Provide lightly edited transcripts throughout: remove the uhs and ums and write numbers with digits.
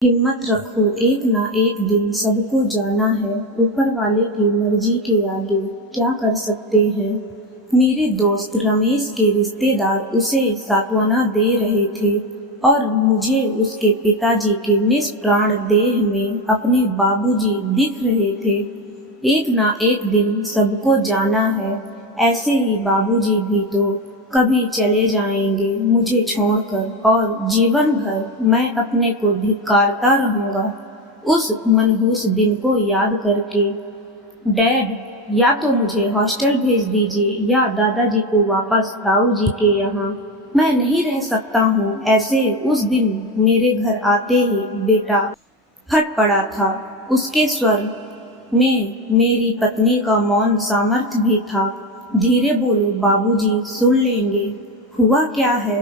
हिम्मत रखो, एक ना एक दिन सबको जाना है। ऊपर वाले की मर्जी के आगे क्या कर सकते हैं। मेरे दोस्त रमेश के रिश्तेदार उसे सांत्वना दे रहे थे और मुझे उसके पिताजी के निष्प्राण देह में अपने बाबूजी दिख रहे थे। एक ना एक दिन सबको जाना है। ऐसे ही बाबूजी भी तो कभी चले जाएंगे मुझे छोड़कर, और जीवन भर मैं अपने को धिक्कारता रहूंगा उस मनहूस दिन को याद करके। डैड, या तो मुझे हॉस्टल भेज दीजिए या दादाजी को वापस ताऊ जी के यहाँ। मैं नहीं रह सकता हूँ ऐसे। उस दिन मेरे घर आते ही बेटा फट पड़ा था। उसके स्वर में मेरी पत्नी का मौन सामर्थ्य भी था। धीरे बोलो बाबूजी, सुन लेंगे। हुआ क्या है?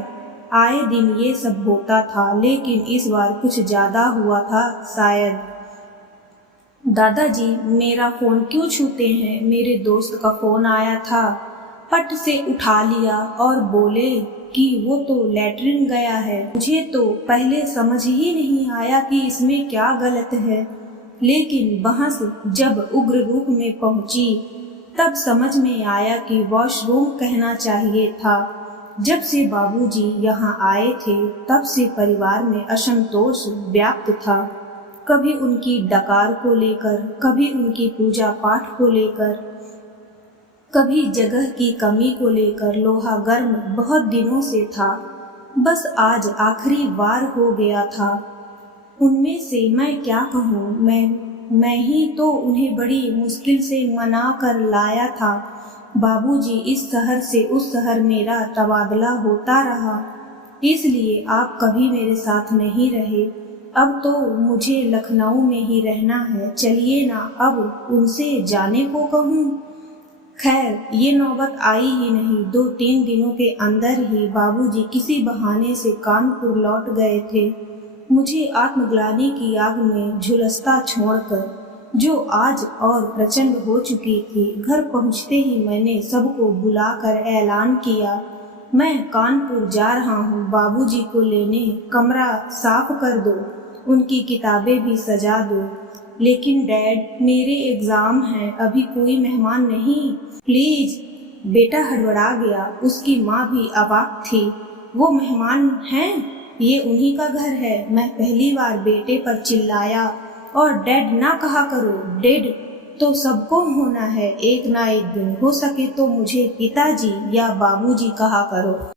आए दिन ये सब होता था, लेकिन इस बार कुछ ज्यादा हुआ था शायद। दादाजी, मेरा फोन क्यों छूते हैं? मेरे दोस्त का फोन आया था। पट से उठा लिया और बोले कि वो तो लैट्रिन गया है। मुझे तो पहले समझ ही नहीं आया कि इसमें क्या गलत है, लेकिन बहस जब उग्र रूप में पहुंची तब समझ में आया कि वॉशरूम कहना चाहिए था। जब से बाबूजी यहाँ आए थे तब से परिवार में असंतोष व्याप्त था। कभी उनकी डकार को लेकर, कभी उनकी पूजा पाठ को लेकर, कभी जगह की कमी को लेकर। लोहा गर्म बहुत दिनों से था, बस आज आखिरी वार हो गया था। उनमें से मैं क्या कहूँ, मैं ही तो उन्हें बड़ी मुश्किल से मना कर लाया था। बाबूजी, इस शहर से उस शहर मेरा तबादला होता रहा, इसलिए आप कभी मेरे साथ नहीं रहे। अब तो मुझे लखनऊ में ही रहना है। चलिए ना, अब उनसे जाने को कहूँ। खैर, ये नौबत आई ही नहीं। 2-3 दिनों के अंदर ही बाबूजी किसी बहाने से कानपुर लौट गए थे, मुझे आत्मग्लानि की आग में झुलसता छोड़कर, जो आज और प्रचंड हो चुकी थी। घर पहुंचते ही मैंने सबको बुलाकर ऐलान किया, मैं कानपुर जा रहा हूँ। बाबूजी को लेने कमरा साफ कर दो, उनकी किताबें भी सजा दो। लेकिन डैड, मेरे एग्जाम हैं, अभी कोई मेहमान नहीं, प्लीज। बेटा हड़बड़ा गया। उसकी माँ भी अवाक थी। वो मेहमान हैं? ये उन्हीं का घर है। मैं पहली बार बेटे पर चिल्लाया। और डैड ना कहा करो, डैड तो सबको होना है एक ना एक दिन। हो सके तो मुझे पिताजी या बाबूजी कहा करो।